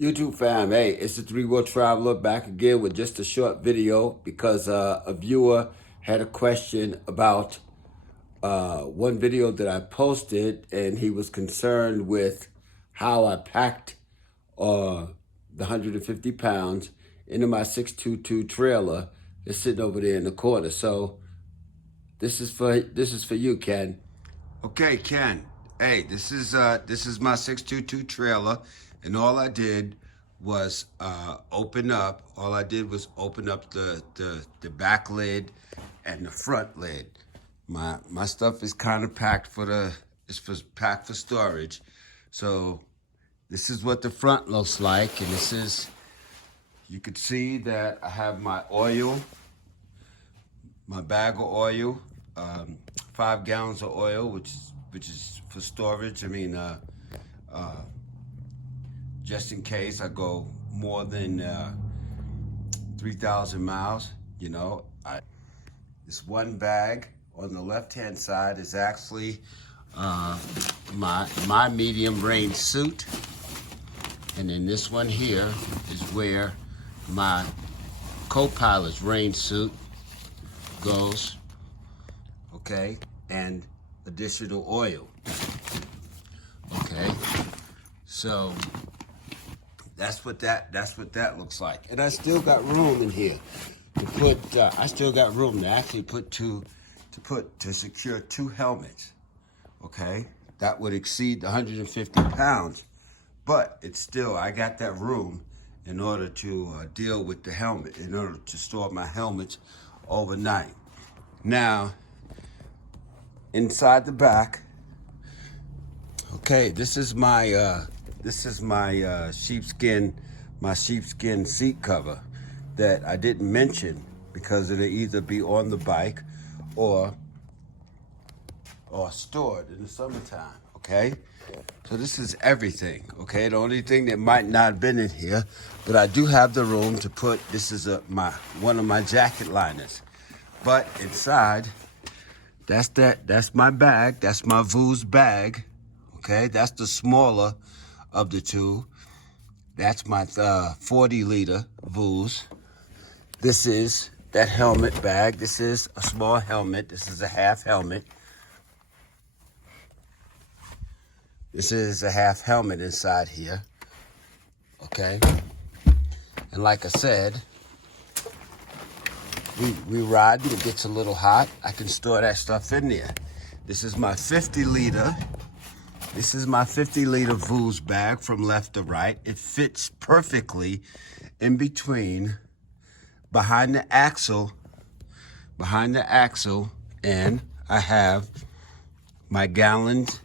YouTube fam, hey, it's the Three-Wheel Traveler back again with just a short video because a viewer had a question about one video that I posted, and he was concerned with how I packed the 150 pounds into my 622 trailer that's sitting over there in the corner. So this is for you, Ken. Okay, Ken. Hey, this is my 622 trailer, and all I did was open up. All I did was open up the back lid and the front lid. My stuff is kind of packed packed for storage. So this is what the front looks like, and you could see that I have my oil, my bag of oil, 5 gallons of oil, which is for storage. I mean, just in case I go more than 3,000 miles. You know, this one bag on the left-hand side is actually my medium range suit, and then this one here is where my co-pilot's range suit goes. Okay, and additional oil. Okay, so that's what that looks like. And I still got room in here to put. I still got room to actually to secure 2 helmets. Okay, that would exceed the 150 pounds, but it's still, I got that room in order to deal with the helmet, in order to store my helmets overnight. Now, inside the back, okay, this is my sheepskin seat cover that I didn't mention because it'll either be on the bike or stored in the summertime. Okay, so this is everything. Okay, the only thing that might not have been in here, but I do have the room to put. This is one of my jacket liners. But inside, that's my bag. That's my Vooz bag. Okay, that's the smaller of the two. That's my 40-liter Vooz. This is that helmet bag. This is a small helmet. This is a half helmet. This is a half helmet inside here. Okay, and like I said, we ride and it gets a little hot. I can store that stuff in there. This is my 50-liter. This is my 50-liter Vooz bag from left to right. It fits perfectly in between, behind the axle, and I have my gallons,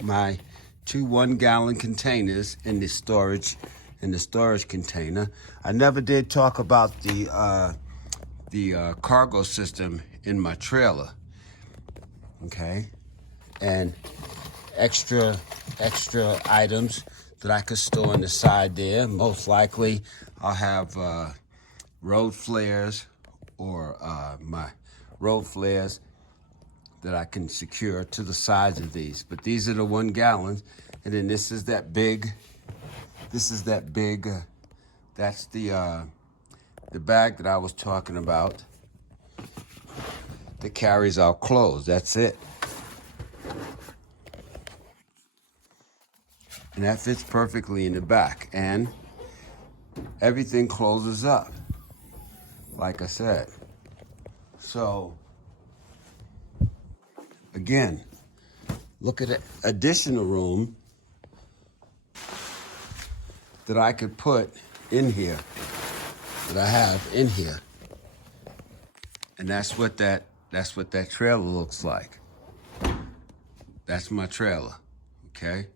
my 2 1-gallon containers in the storage container. I never did talk about the cargo system in my trailer. Okay, and extra items that I could store on the side there. Most likely I'll have road flares or my road flares that I can secure to the sides of these. But these are the 1 gallons, and then this is that big, that's the bag that I was talking about that carries our clothes. That's it. And that fits perfectly in the back, and everything closes up, like I said. So again, look at the additional room that I could put in here, that I have in here. And that's what that trailer looks like. That's my trailer, okay?